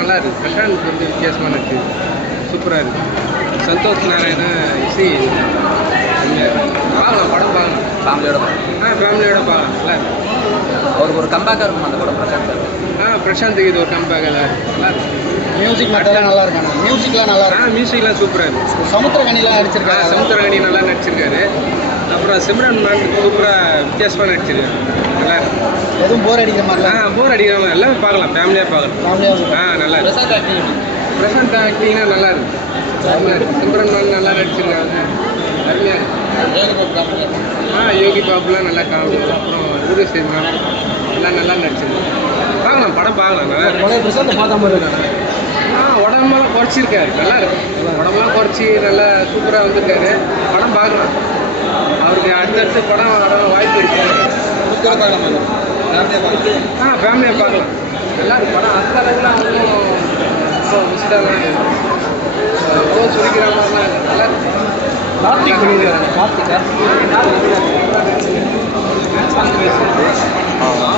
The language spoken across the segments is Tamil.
நல்லா இருக்குது. பிரசாந்த் வந்து வித்தியாசமாக இருக்குது, சூப்பராக இருக்குது. சந்தோஷ் நாராயணா இசை பார்க்கலாம், படம் பார்க்கலாம், ஃபேமிலியோட பார்க்கலாம். ஃபேமிலியோட பார்க்கலாம், நல்லா இருக்குது. அவருக்கு ஒரு கம்பேக்காக இருக்கும் அந்த படம் பிரசாந்த். பிரசாந்துக்கு இது ஒரு கம்பேக்காக தான் இருக்குது, நல்லா இருக்குது. மியூசிக் மட்டும் நல்லா இருக்காங்க. மியூசிக்லாம் நல்லா இருக்கு. மியூசிக்லாம் சூப்பராக இருக்குது. சமுத்திரகனிலாம் நடிச்சிருக்காங்க. சமுத்திரகனி நல்லா நடிச்சிருக்காரு. அப்புறம் சிம்ரன் மான் சூப்பராக வித்தியாசமாக நடிச்சிருக்காரு, நல்லா இருக்கு. எதுவும் போர் அடிக்கிற மாதிரிலாம் போர் அடிக்கிற மாதிரி எல்லாமே பார்க்கலாம், ஃபேமிலியாக பார்க்கலாம். நல்லா இருக்கு. பிரசாந்த் ஆக்டிங்னா நல்லா இருக்கு. சிம்ரன் மான் நல்லா நடிச்சிருக்காங்க, அருமையாக இருக்கு. யோகி பாபுலாம் நல்லா காமெடி. அப்புறம் ஊர்வசி எல்லாம் நல்லா நடிச்சிருக்காங்க. பார்க்கலாம், படம் பார்க்கலாம், நல்லா இருக்கு. பிரசாந்தை பார்த்த மாதிரி இருக்காங்க. உடம்பெல்லாம் குறைச்சிருக்காரு, நல்லா இருக்கு. உடம்பெல்லாம் குறைச்சி நல்லா சூப்பராக வந்திருக்காரு. படம் பார்க்கலாம். அவருக்கு அடுத்தடுத்து படம் வர வாய்ப்பு இருக்கு. ஃபேமிலியாக பார்க்கலாம், நல்லா இருக்கு படம். அந்த அளவுக்குலாம் ஒன்றும் மிஸ்டாலாம் சொல்லிக்கிற மாதிரிலாம் நல்லா இருக்கு.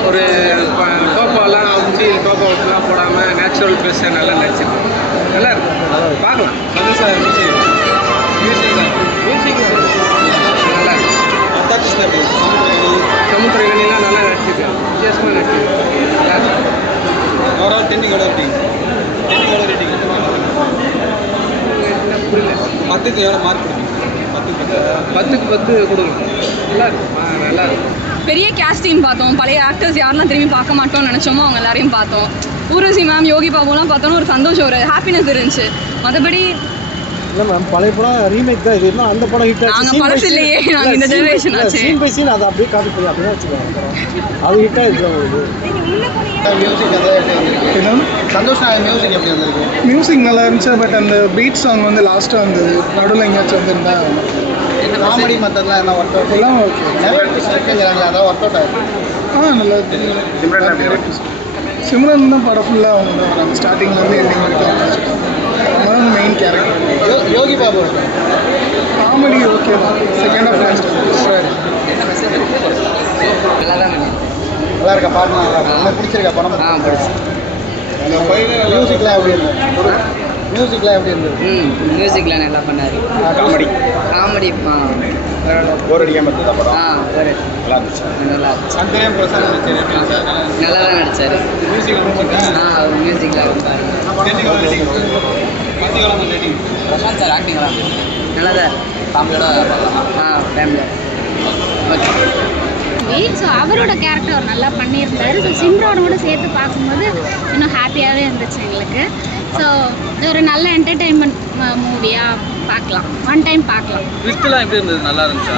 ஒரு டோப்பாலாம் அவுச்சி டோப்பா வச்சுலாம் போடாமல் நேச்சுரல் ட்ரெஸ்ஸை நல்லா நடிச்சிருக்கேன், நல்லா இருக்கு. பார்க்கலாம். மியூசிக் நல்லா இருக்கு. சமுத்திரகனிலாம் நல்லா நடிச்சிருக்கேன், வித்தியாசமாக நடிச்சிருக்கேன், நல்லா இருக்கு. ஓவரால் டென்னிங்கோட ரேட்டிங் புரியல. 10க்கு எவ்வளோ மார்க் கொடுப்பீங்க? 10க்கு 10 கொடுக்கணும், நல்லா இருக்கு. நல்லா இருக்கு. பெரிய கேஸ்டிங் பார்த்தோம். பழைய ஆக்டர்ஸ் யாரெல்லாம் திரும்பி பார்க்க மாட்டோம்னு நினச்சோமோ அவங்க எல்லாரையும் பார்த்தோம். ஊர்வசி மேம், யோகி பாபுலாம் பார்த்தோன்னு ஒரு சந்தோஷம், ஒரு ஹாப்பினஸ் இருந்துச்சு. மற்றபடி இல்லை மேம், பழைய படம் ரீமேக் தான். இது என்ன அந்த படம் ஹிட் ஆச்சு. நாங்கள் பழசு இல்லையே, நாங்கள் இந்த ஜெனரேஷன் ஆச்சு. சீன் பை சீன் அதை அப்படியே காப்பி பண்ணி அப்படியே வச்சுக்கோங்க. அது ஹிட் ஆகிடுச்சு உங்களுக்கு. மியூசிக் அதை சந்தோஷ் நாயர் மியூசிக் எப்படி வந்திருக்கு? மியூசிக் நல்லா இருந்துச்சு. பட் அந்த பீட் சாங் வந்து லாஸ்ட்டாக வந்தது, நடுவில் எங்கேயாச்சும் வந்திருந்தா. காமெடி மற்றதெல்லாம் என்ன ஒர்க் அவுட் எல்லாம் ஓகே. இருக்குங்கிறாங்களே, அதான் ஒர்க் அவுட் ஆகிருக்கு. நல்லா இருக்கு. சிம்ரன் தான் படம் ஃபுல்லாக அவங்க தான் வராங்க, ஸ்டார்டிங்லேருந்து எண்டிங் வரைக்கும். அவங்க தான் main character. Yogi Babu comedy okay தான். செகண்ட் ஆஃப் லாஸ்ட் நல்லா இருக்கா? பாட்டு நல்லா இருக்கா? உங்களுக்கு பிடிச்சிருக்கா படம்? பிடிச்சி. மியூசிக்லாம் எப்படி இருந்தது? மியூசிக்லாம் எப்படி இருந்தது? மியூசிக்கில் நல்லா பண்ணார். காமெடி காமெடி போர் அடிக்காம இருந்தது படம். ஒரு நல்லா இருந்துச்சு. நல்லா இருந்துச்சு. சந்தேகம் பிரசாந்த் நல்லா தான் நடித்தார். மியூசிக் அவர் மியூசிக்கில் பிரசாந்த் சார் ஆக்டிங்லாம் நல்லா தான் ஃபேமிலியோட ஃபேமிலியோட ஓகே. ஸோ அவரோட கேரக்டர் அவர் நல்லா பண்ணியிருந்தார். ஸோ சிம்ரனோட சேர்த்து பார்க்கும்போது இன்னும் ஹாப்பியாகவே இருந்துச்சு எங்களுக்கு. ஸோ இது ஒரு நல்ல என்டர்டெயின்மெண்ட் மூவியாக பார்க்கலாம், ஒன் டைம் பார்க்கலாம். ட்விஸ்ட்லாம் எப்படி இருந்தது? நல்லா இருந்துச்சா?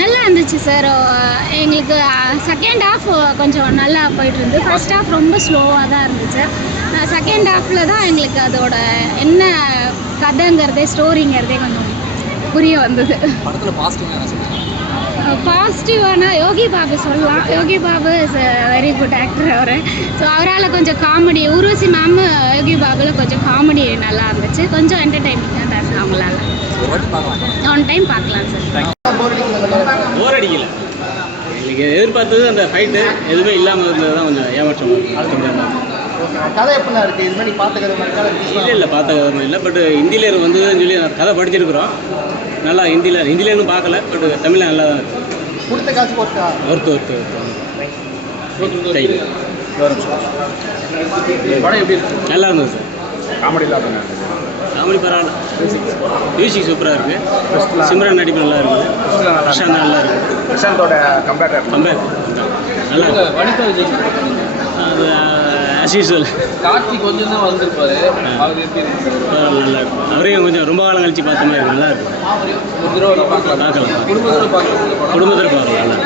நல்லா இருந்துச்சு சார். எங்களுக்கு செகண்ட் ஹாஃப் கொஞ்சம் நல்லா போயிட்டு இருந்து. ஃபர்ஸ்ட் ஹாஃப் ரொம்ப ஸ்லோவாக தான் இருந்துச்சு. செகண்ட் ஹாஃபில் தான் எங்களுக்கு அதோட என்ன கதைங்கிறதே ஸ்டோரிங்கிறதே கொஞ்சம் புரிய வந்தது. படத்தில் பாசிட்டிவாக என்ன சொல்லுங்கள்? பாசிட்டிவான யோகி பாபு சொல்லலாம். Yogi Babu is very good actor அவர். ஸோ அவரால் கொஞ்சம் காமெடி, ஊர்வசி மேம் யோகி பாபுவில் கொஞ்சம் காமெடி நல்லா இருந்துச்சு. கொஞ்சம் என்டர்டெயினிங்காக தான் இருக்குது அவங்களால. ஒன் டைம் பார்க்கலாம் சார். போர் அடிக்கல. எங்களுக்கு எதிர்பார்த்தது அந்த ஃபைட்டு எதுவுமே இல்லாமல் இருந்தது தான் கொஞ்சம் ஏமாற்றம். கதை எப்படிலாம் இருக்குது? இது மாதிரி பார்த்த கதை மாதிரி இல்லை பார்த்த கதை இல்லை. பட் ஹிந்தியில் வந்ததுன்னு சொல்லி கதை படிச்சிருக்கிறோம். நல்லா ஹிந்தியில் இன்னும் பார்க்கல. பட் தமிழில் நல்லா தான் இருக்குது. கொடுத்த காசு போட்டா ஒருத்தர் படம் எப்படி இருக்கு? நல்லா இருந்தது சார். காமெடிலாம் காமெடி பரவாயில்ல. மியூசிக் சூப்பராக இருக்குது. சிம்ரன் நடிப்பு நல்லா இருக்குது. பிரசாந்த் நல்லா இருக்குது. பிரசாந்தோட கம்பேர் நல்லா இருக்கு. வனிதா விஜய் அது ஆஸ் யூஸ்வல். கார்த்தி கொஞ்சம் தான் வந்திருப்பாரு. அவர் எப்படி நல்லா இருக்கும். அவரையும் கொஞ்சம் ரொம்ப காலம் கழிச்சு பார்த்த மாதிரி நல்லா இருக்கும். ஒரு தடவை பார்க்கலாம். பார்க்கலாம். குடும்பத்தோடு பார்க்கலாம். குடும்பத்தில் பார்க்கலாம் நல்லா.